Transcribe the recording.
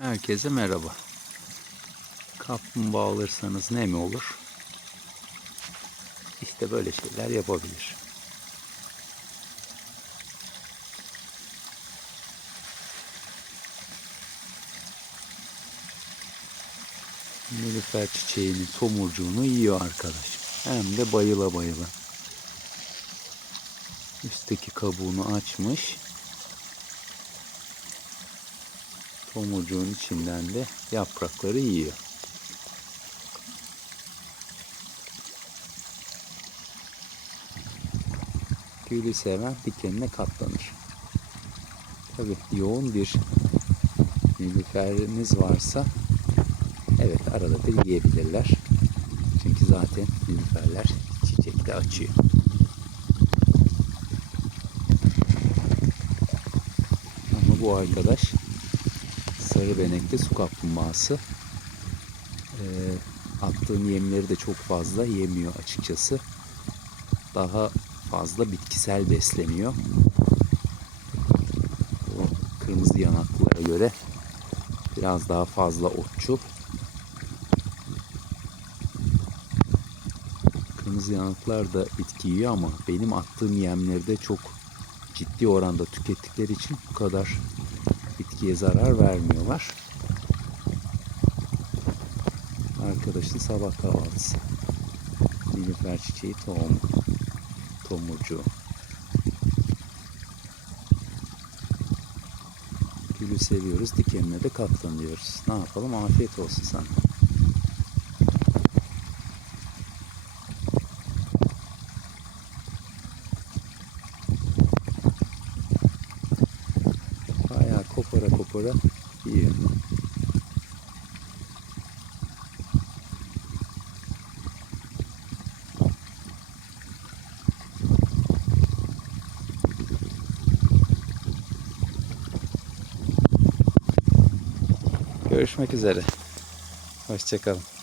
Herkese merhaba. Kaplumbağa alırsanız ne mi olur? İşte böyle şeyler yapabilir. Nilüfer çiçeğinin tomurcuğunu yiyor arkadaş. Hem de bayıla bayıla. Üstteki kabuğunu açmış. Tomurcuğun içinden de yaprakları yiyor. Gülü seven dikenine katlanır. Tabi yoğun bir nilüferiniz varsa evet arada bir yiyebilirler. Çünkü zaten nilüferler çiçekte açıyor. Ama bu arkadaş sarı benekli su kaplumbağası. Ee, attığım yemleri de çok fazla yemiyor açıkçası. Daha fazla bitkisel besleniyor. Bu kırmızı yanaklılara göre biraz daha fazla otçul. Kırmızı yanaklar da bitki yiyor ama benim attığım yemleri de çok ciddi oranda tükettikleri için bu kadar bitkiye zarar vermiyorlar. Arkadaşın sabah kahvaltısı. Nilüfer çiçeği tohum. Tomurcuğu. Gülü seviyoruz. Dikenine de katlanıyoruz. Ne yapalım? Afiyet olsun sana. Kopara kopara yiyor. Görüşmek üzere. Hoşçakalın.